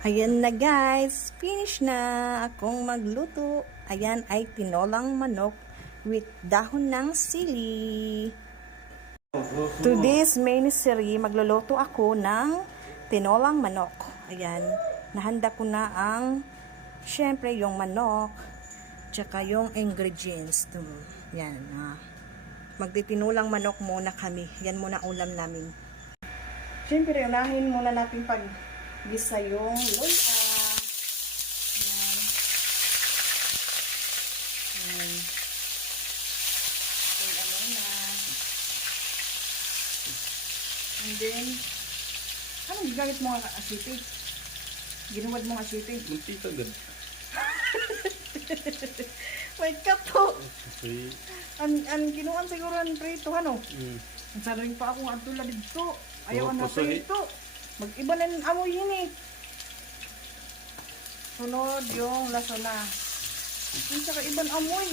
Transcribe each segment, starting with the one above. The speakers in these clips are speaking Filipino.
Ayan na guys, finish na akong magluto. Ayan ay tinolang manok with dahon ng sili. Today's main series, magluluto ako ng tinolang manok. Ayan, nahanda ko na ang, syempre yung manok, tsaka yung ingredients. Yan, magtitinulang manok muna kami. Yan muna ulam namin. Syempre, unahin muna natin gisa yung luya. Ayan. Ayan. Ayan, ano na. And then, anong gigamit mo nga asiti? Ginuwad mo nga asiti? Munti ka gad. Wait ka po. Okay. Ang ginuan siguro ang prito, ano? Ang saring pa akong adtula dito. Ayaw na prito. Mag-iba na ng amoy yun eh. Sunod yung laso na. Hindi siya ka-ibang amoy.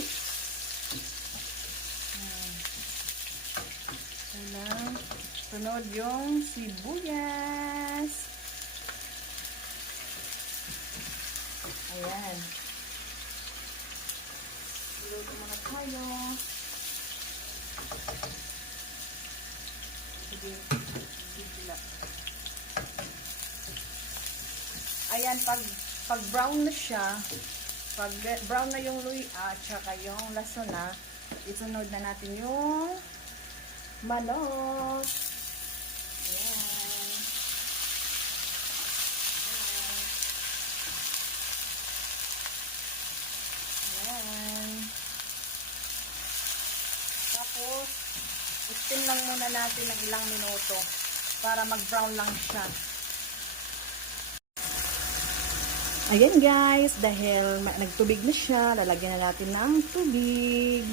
Sunod yung sibuyas. Ayan. Luto muna tayo. Sige. Sige. Ayan, pag brown na siya, pag brown na yung luya at saka yung laso na, isunod na natin yung manok. Ayan. Ayan. Ayan. Tapos, steam lang muna natin ng ilang minuto para mag-brown lang siya. Ayan guys, dahil nagtubig na siya, lalagyan na natin ng tubig.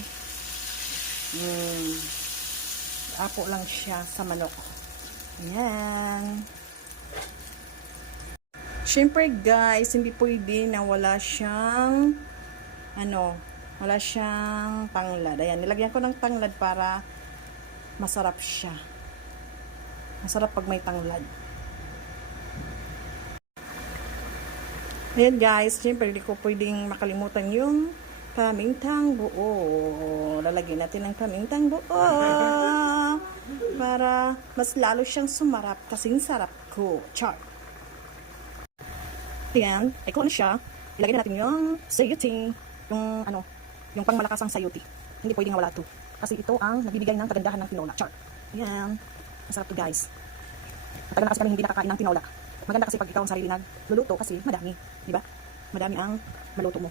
Apo lang siya sa manok. Ayan. Siyempre guys, hindi pwede na wala siyang wala siyang tanglad. Ayan, nilagyan ko ng tanglad para masarap siya. Masarap pag may tanglad. Ayan guys, siyempre hindi ko pwedeng makalimutan yung pamintang buo. Lalagyan natin ng pamintang buo para mas lalo siyang sumarap kasing sarap ko. Char. Ayan, ay kung ano siya, ilagay natin yung sayuti, yung pangmalakasang sayuti. Hindi pwedeng wala ito. Kasi ito ang nagbibigay ng kagandahan ng tinola. Char. Ayan, masarap to guys. Matagal na kasi kami hindi nakakain ng tinola. Maganda kasi pag ikaw ang sarili nagluluto kasi madami, di ba? Madami ang maluto mo.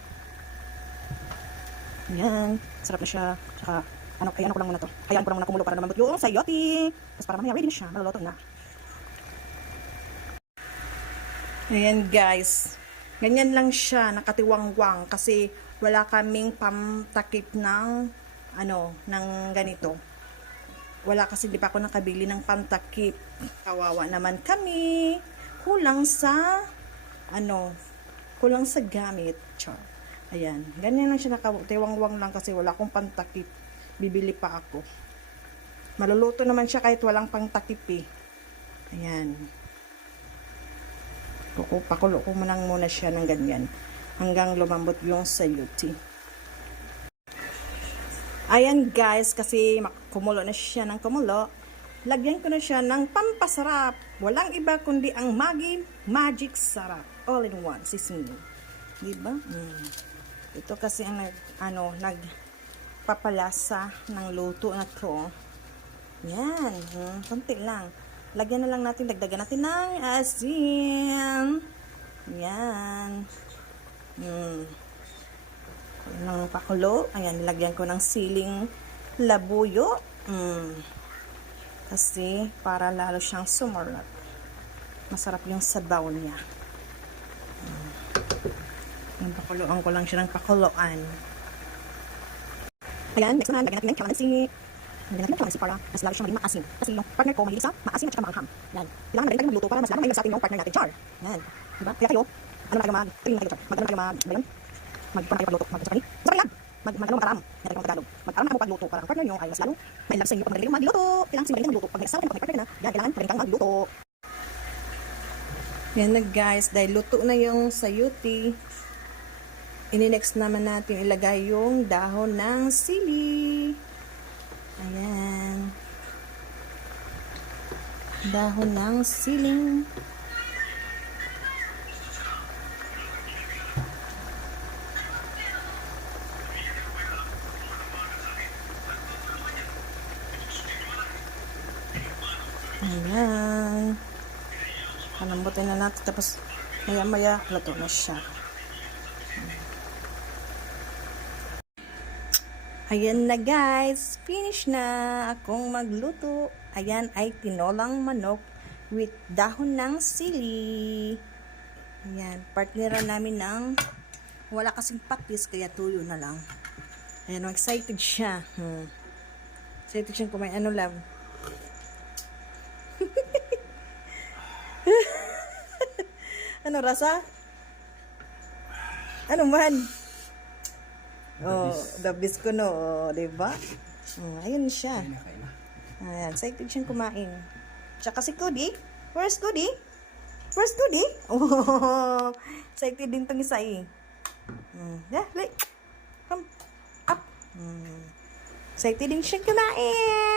Ayan, sarap na siya. Tsaka, ko lang muna to. Hayaan ko lang muna kumulo para naman yung sayote. Tapos para mamaya ready na siya, maluluto na. Ayan guys, ganyan lang siya, nakatiwangwang kasi wala kaming pamtakip ng ng ganito. Wala kasi di pa ako nakabili ng pantakip. Kawawa naman kami. Kulang sa gamit. Char. Ayan, ganyan lang siya, nakatiwangwang lang kasi wala akong pantakip. Bibili pa ako. Maluluto naman siya kahit walang pantakip eh. Ayan. Pakulo ko muna siya ng ganyan hanggang lumambot yung sayuti. Ayan guys, kasi kumulo na siya ng kumulo. Lagyan ko na siya ng pampasarap. Walang iba kundi ang Maggi Magic Sarap. All-in-one seasoning. Diba? Ito kasi ang nagpapalasa ng luto na to. Yan. Konti lang. Lagyan na lang natin, dagdagan natin ng asin. Yan. Ng pakulo. Ayan, nilagyan ko ng siling labuyo. Kasi para lalo siyang sumarap. Masarap yung sabaw niya. Pakuluan ko lang siya ng pakuluan. Ayan, next naman, lagyan natin ng kalamansi. Lagyan natin ng kalamansi para mas lalo siyang maging maasim. Kasi yung partner ko mahilig sa maasim at saka maanghang. Yan. Kailangan na rin tayo magluto para mas lalo mahilig sa atin yung partner natin. Char. Yan. Diba? Kaya kayo, mag-train tayo, char. Mag-ano tayo tayo pagluto. Mag-ano lang. Mag-aram. Yan tayo Tagalog. Mag-aram na ako pagluto para ang partner nyo ay mas lalo mahilig sa inyo pag magaling magluto. Kailangan si magaling magluto. Pag nag-asawa kayo pag may partner na, yan, kailangan magaling kang magluto. Yan na guys, dahil luto na yung sayuti, ini-next naman natin ilagay yung dahon ng sili. Ayan. Dahon ng siling. Ayan. Palambutin na natin. Tapos, maya-maya, luto na siya. Ayan na guys. Finish na akong magluto. Ayan ay tinolang manok with dahon ng sili. Ayan. Partneran namin ng wala kasing patis, kaya tuyo na lang. Ayan, excited siya. Excited siyang kumain. Ano lang? Ano rasa? Ano man? The bis ko no, diba? Ayun siya. Ayan, excited siyang kumain. Tsaka si Cody. Where's Cody? Where's Cody? Oh, excited din tong isa eh. Yeah, like, come up. Excited din siyang kumain.